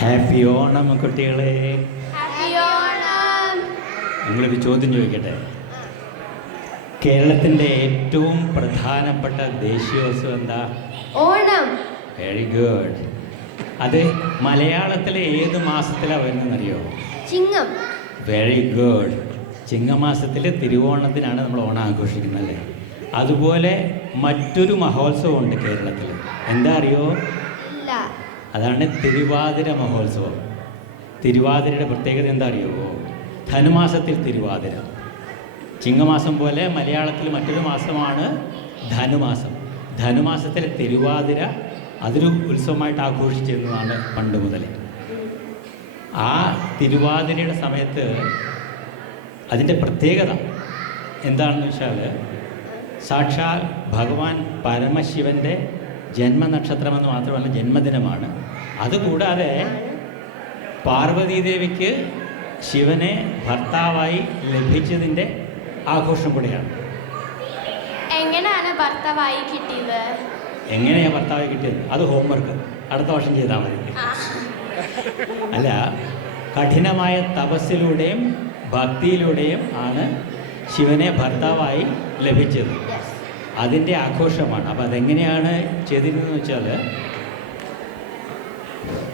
Happy Onam കുട്ടികളെ. നിങ്ങളൊരു ചോദ്യം ചോദിക്കട്ടെ. കേരളത്തിൻ്റെ ഏറ്റവും പ്രധാനപ്പെട്ട ദേശീയോത്സവം എന്താ? ഓണം. Very good. അത് മലയാളത്തിലെ ഏത് മാസത്തിലാണ് വരുന്നതെന്നറിയോ? ചിങ്ങം. Very good. ചിങ്ങമാസത്തിൽ തിരുവോണത്തിനാണ് നമ്മൾ ഓണം ആഘോഷിക്കുന്നത് അല്ലേ? അതുപോലെ മറ്റൊരു മഹോത്സവമുണ്ട് കേരളത്തിൽ. എന്താ അറിയോ? ഇല്ല. അതാണ് തിരുവാതിര മഹോത്സവം. തിരുവാതിരയുടെ പ്രത്യേകത എന്താ അറിയോ? ധനുമാസത്തിൽ തിരുവാതിര. ചിങ്ങമാസം പോലെ മലയാളത്തിൽ മറ്റൊരു മാസമാണ് ധനുമാസം. ധനുമാസത്തിലെ തിരുവാതിര അതൊരു ഉത്സവമായിട്ട് ആഘോഷിച്ചിരുന്നതാണ് പണ്ട് മുതലേ. ആ തിരുവാതിരയുടെ സമയത്ത് അതിൻ്റെ പ്രത്യേകത എന്താണെന്ന് വെച്ചാൽ, സാക്ഷാൽ ഭഗവാൻ പരമശിവൻ്റെ ജന്മനക്ഷത്രമെന്ന് മാത്രമല്ല ജന്മദിനമാണ്. അതുകൂടാതെ പാർവതീദേവിക്ക് ശിവനെ ഭർത്താവായി ലഭിച്ചതിൻ്റെ ആഘോഷം കൂടെയാണ്. എങ്ങനെയാണ് ഭർത്താവായി കിട്ടിയത്? എങ്ങനെയാണ് ഭർത്താവായി കിട്ടിയത്? അത് ഹോംവർക്ക് അടുത്ത വർഷം ചെയ്താൽ മതി. അല്ല, കഠിനമായ തപസ്സിലൂടെയും ഭക്തിയിലൂടെയും ആണ് ശിവനെ ഭർത്താവായി ലഭിച്ചത്. അതിൻ്റെ ആഘോഷമാണ്. അപ്പോൾ അതെങ്ങനെയാണ് ചെയ്തിരുന്നതെന്ന് വെച്ചാൽ,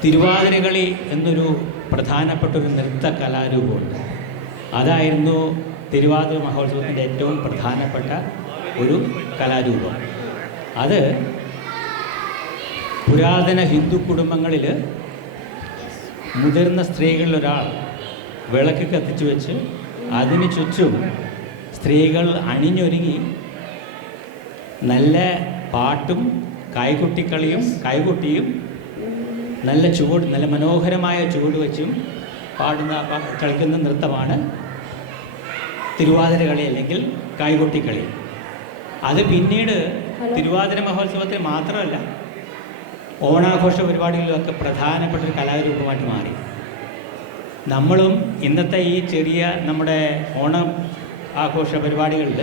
തിരുവാതിരകളി എന്നൊരു പ്രധാനപ്പെട്ടൊരു നൃത്ത കലാരൂപമുണ്ട്. അതായിരുന്നു തിരുവാതിര മഹോത്സവത്തിൻ്റെ ഏറ്റവും പ്രധാനപ്പെട്ട ഒരു കലാരൂപം. അത് പുരാതന ഹിന്ദു കുടുംബങ്ങളിൽ മുതിർന്ന സ്ത്രീകളിലൊരാൾ വിളക്ക് കത്തിച്ചു വെച്ച് അതിന് ചുറ്റും സ്ത്രീകൾ അണിഞ്ഞൊരുങ്ങി നല്ല പാട്ടും കൈകൊട്ടിയും നല്ല മനോഹരമായ ചുവട് വെച്ചും കളിക്കുന്ന നൃത്തമാണ് തിരുവാതിര കളി അല്ലെങ്കിൽ കൈകൊട്ടിക്കളി. അത് പിന്നീട് തിരുവാതിര മഹോത്സവത്തിൽ മാത്രമല്ല ഓണാഘോഷ പരിപാടികളിലൊക്കെ പ്രധാനപ്പെട്ട ഒരു കലാരൂപമായിട്ട് മാറി. നമ്മളും ഇന്നത്തെ ഈ ചെറിയ നമ്മുടെ ഓണം ആഘോഷ പരിപാടികളിൽ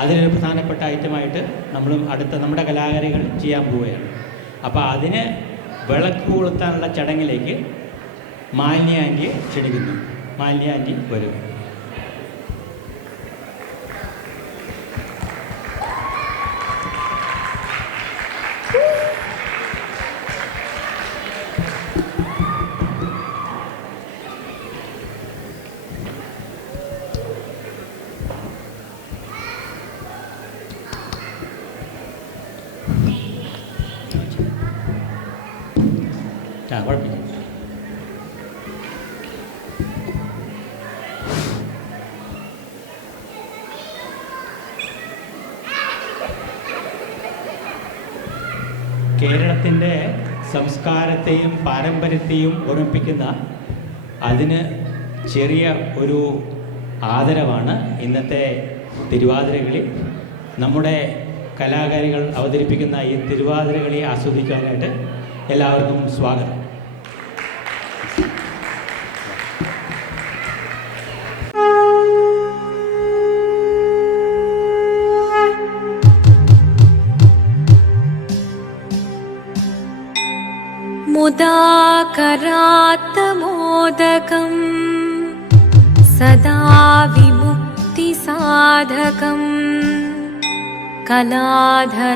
അതിലൊരു പ്രധാനപ്പെട്ട ഐറ്റമായിട്ട് നമ്മളും നമ്മുടെ കലാകാരികൾ ചെയ്യാൻ പോവുകയാണ്. അപ്പോൾ അതിന് വിളക്ക് കൊളുത്താനുള്ള ചടങ്ങിലേക്ക് മാലിന്യ ആൻറ്റി ക്ഷണിക്കുന്നു. മാലിന്യ ആൻറ്റി വരും. കുഴപ്പമില്ല. കേരളത്തിൻ്റെ സംസ്കാരത്തെയും പാരമ്പര്യത്തെയും ഓർമ്മിപ്പിക്കുന്ന അതിന് ചെറിയ ഒരു ആദരവാണ് ഇന്നത്തെ തിരുവാതിരകളി. നമ്മുടെ കലാകാരികൾ അവതരിപ്പിക്കുന്ന ഈ തിരുവാതിരകളി ആസ്വദിക്കാനായിട്ട് എല്ലാവർക്കും സ്വാഗതം. മുദാകരാത്തമോദകം സദാ വിമുക്തിസാധകം കലാധരാവതംസകം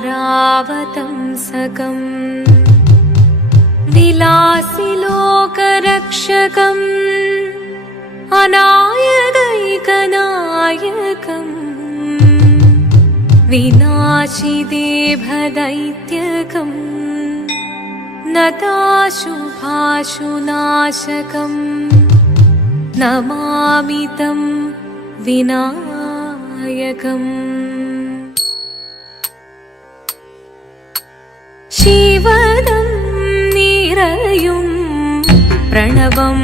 വിലാസിലോകരക്ഷകം അനായകൈകനായകം വിനാശിദേഭദൈത്യകം നതാശുഭാശുനാശകം നമാമി തം വിനായകം. ശിവദം നിറയും പ്രണവം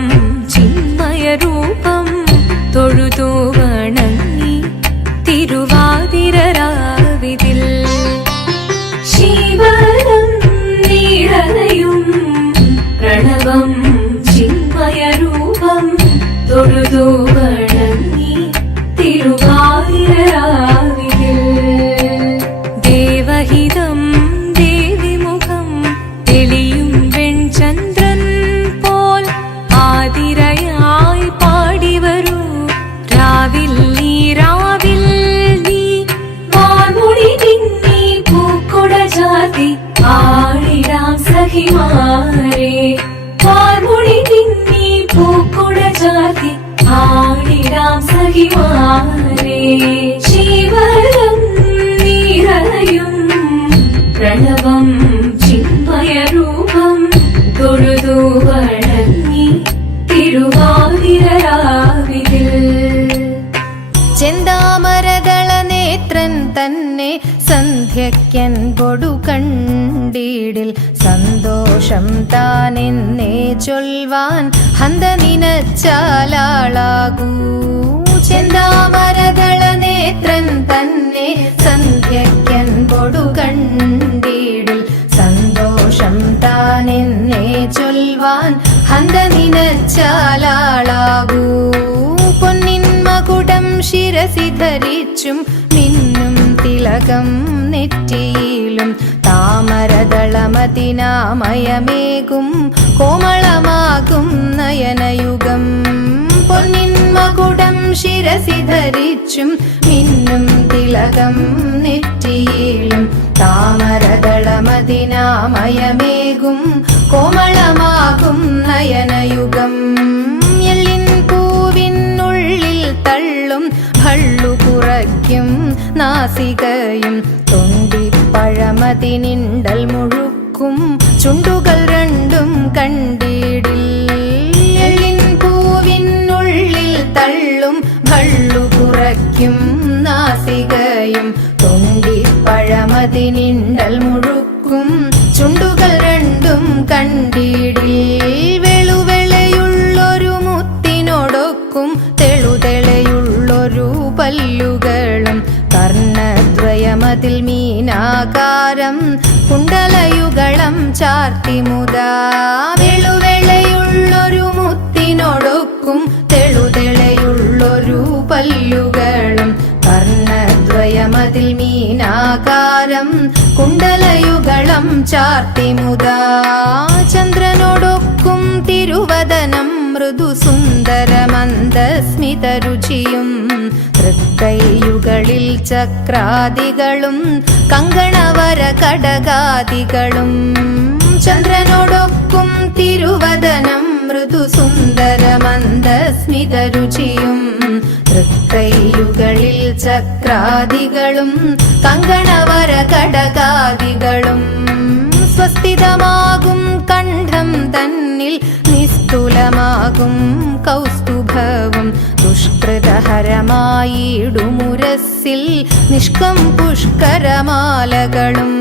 ചിന്മയരൂപം തൊഴുതു വണങ്ങി തിരുവാതിരരാവിതിൽ. ശിവദം നിറയും പ്രണവം ചിന്മയരൂപം തൊഴുതു വണങ്ങി തിരുവാതിരരാവിതിൽ. ദേവഹിതം ദേവിമുഖം തെളിയും വെൺചന്ദ്രൻ സഖിമാരെ പാർമുടി തിന്നി പൂക്കുട ചാത്തി ആടിടാം സഖിമാരെ ശിവരം നീറയും പ്രണവം ചിന്മയരൂപം തൊഴുതു വണങ്ങി തിരുവാതിരരാവിതിൽ ചെന്താമരദള നേത്രൻ തന്നെ സന്ധ്യയ്ക്കൻ പൊടു കണ്ടീടിൽ സന്തോഷം താനെന്നേ ചൊൽവാൻ ഹന്ത നിനച്ചാലാളാകൂ ചെന്താമരദള നേത്രൻ തന്നെ സന്ധ്യയ്ക്കൻ പൊടു കണ്ടീടിൽ സന്തോഷം താനെന്നേ ചൊൽവാൻ ഹന്ത നിനച്ചാലാളാകൂ പൊന്നിൻ മകുടം ശിരസി ധരിച്ചും മിന്നും തിലകം നെറ്റിയിലും താമരദളമതിനാമയമേകും കോമളമാകും നയനയുഗം പൊന്നിൻ മകുടം ശിരസി ധരിച്ചും മിന്നും തിലകം നെറ്റിയിലും താമരദളമതിനാമയമേകും കോമളമാകും നയനയുഗം എല്ലിൻ പൂവിനുള്ളിൽ തള്ളും ഭള്ളു കുറയ്ക്കും നാസികയും തൊണ്ടിപ്പഴമതിനിണ്ടൽ മുഴുക്കും ചുണ്ടുകൾ രണ്ടും കണ്ടിടിൽ എല്ലിൻ പൂവിനുള്ളിൽ തള്ളും ഭള്ളു കുറയ്ക്കും നാസികയും തൊണ്ടിപ്പഴമതിനിണ്ടൽ മുഴുക്കും ചുണ്ടുകൾ രണ്ടും കണ്ടിടിൽ വെളുവെളയുള്ളൊരു മുത്തിനോടൊക്കും തെളുതെളയുള്ളൊരു പല്ലുകളും കർണദ്വയമതിൽ മീനാകാരം കുണ്ടലയുഗളം ചാർത്തിമുതാ വെളുവെളയുള്ളൊരു മുത്തിനോടൊക്കും തെളുതെളയുള്ളൊരു പല്ലുകളും കർണദ്വയമതിൽ മീനാകാരം കുണ്ടലയുഗളം ചാർത്തിമുതാ ചന്ദ്രനോടൊക്കും തിരുവദനം മൃദു സുന്ദരമന്ദസ്മിതരുചിയും തൃക്കൈയുകളിൽ ചക്രാദികളും കങ്കണവര കടകാദികളും ചന്ദ്രനോടൊക്കും തിരുവദനം മൃദു സുന്ദരമന്ദസ്മിതരുചിയും തൃക്കൈയുകളിൽ ചക്രാദികളും കങ്കണവര കടകാദികളും സ്വസ്ഥിതമാകും കണ്ഠം തന്നിൽ നിസ്തുലമാകും കൗസ്തുഭവും ദുഷ്കൃതഹരമായിടുമുരസ്സിൽ നിഷ്കം പുഷ്കരമാലകളും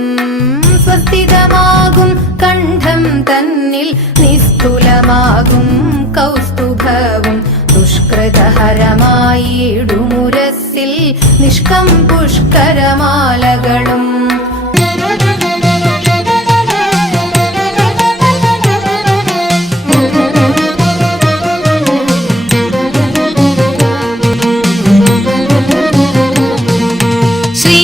സ്വസ്ഥിതമാകും കണ്ഠം തന്നിൽ നിസ്തുലമാകും കൗസ്തുഭവും ദുഷ്കൃതഹരമായിടുമുരസ്സിൽ നിഷ്കം പുഷ്കരമാലകളും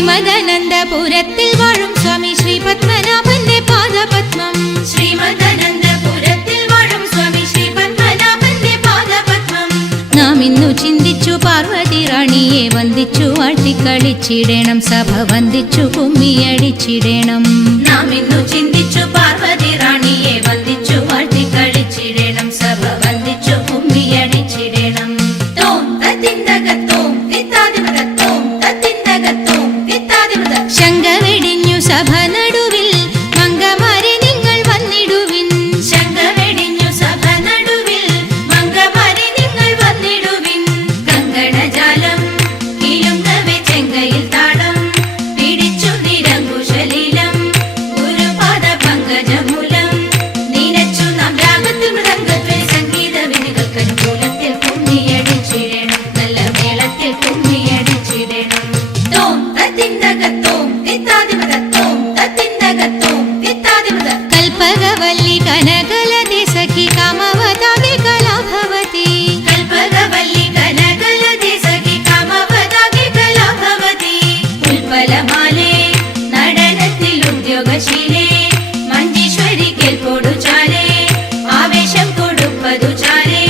ശ്രീമദനന്തപുരത്തിൽ വാഴും സ്വാമി ശ്രീ പത്മനാഭന്റെ പാദപത്മം ശ്രീമദനന്തപുരത്തിൽ വാഴും സ്വാമി ശ്രീ പത്മനാഭന്റെ പാദപത്മം നാം ഇന്നു ചിന്തിച്ചു പാർവതി റാണിയെ വന്ദിച്ചു വാഴ്ത്തിക്കളിച്ചിടണം സഭ വന്ദിച്ചു കുമ്മിയടിച്ചിടണം നാം ഇന്നു ചിന്തിച്ചു പാർവതി റാണിയെ വന്ദിച്ചു വാഴ്ത്തിക്കളിച്ചിടണം സഭ വന്ദിച്ചു കുമ്മിയടിച്ചിടണം തോം തത്തിന്തകത്തോം തിത്താദിമതത്തോം തത്തിന്തകത്തോം തിത്താദിമത ശങ്ക വെടിഞ്ഞു സഭ നടുവിൽ മംഗമാരെ നിങ്ങൾ വന്നിടുവിൻ ശങ്ക വെടിഞ്ഞു സഭ നടുവിൽ മംഗമാരെ നിങ്ങൾ വന്നിടുവിൻ കങ്കണജാലം കിലുങ്ങവെ ചെങ്കയിൽ താളം പിടിച്ചു നിരങ്കുശലീലം ഗുരുപാദ പങ്കജമൂലം നീനച്ചു നാം രാഗത്തിൽ മൃദംഗത്വ സംഗീത വിധികൾക്ക് അനുകൂലത്തിൽ കുമ്മിയടിച്ചിടണം നല്ല മേളത്തിൽ കുമ്മിയടിച്ചിടണം തോം തത്തിന്തകത്തോം തിത്താദിമതത്തോം തത്തിന്തകത്തോം തിത്താദിമത കൽപകവല്ലി കനകലതി സഖി കാമവതാകി കലാഭവതി കൽപകവല്ലി കനകലതി സഖി കാമവതാകി കലാഭവതി ഉൽപ്പലമാലേ നടനത്തിൽ ഉദ്യോഗശീലേ മഞ്ജീശ്വരി കേൾപ്പോടു ചാരേ ആവേശം കൊടുപ്പതു ചാരേ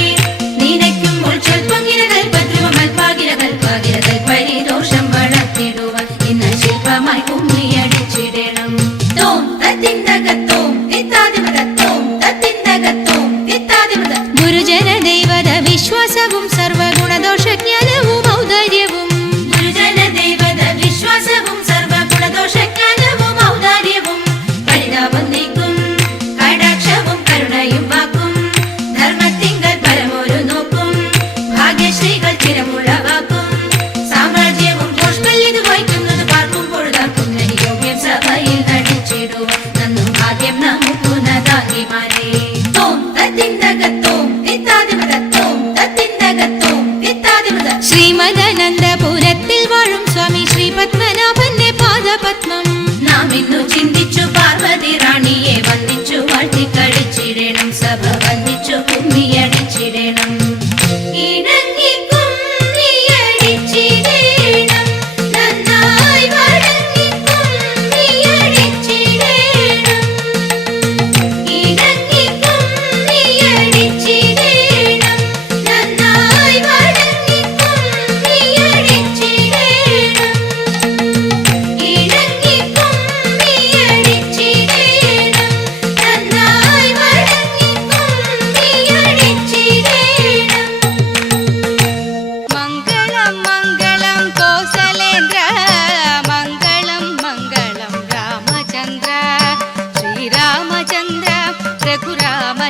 നിനക്കും ഉൾച്ചൊൽപ്പൊങ്ങിര കൽപ്പദ്രുവമൽപാകിര കൽപ്പാകിര കൽപ്പരിദോഷം വളർത്തിടുവാൻ ഇന്ന് ശില്പമായി കുമ്മിയടിച്ചിടണം തോം തത്തിന്തകത്തോം തിത്താദിമത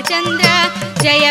ചന്ദ്ര ജയ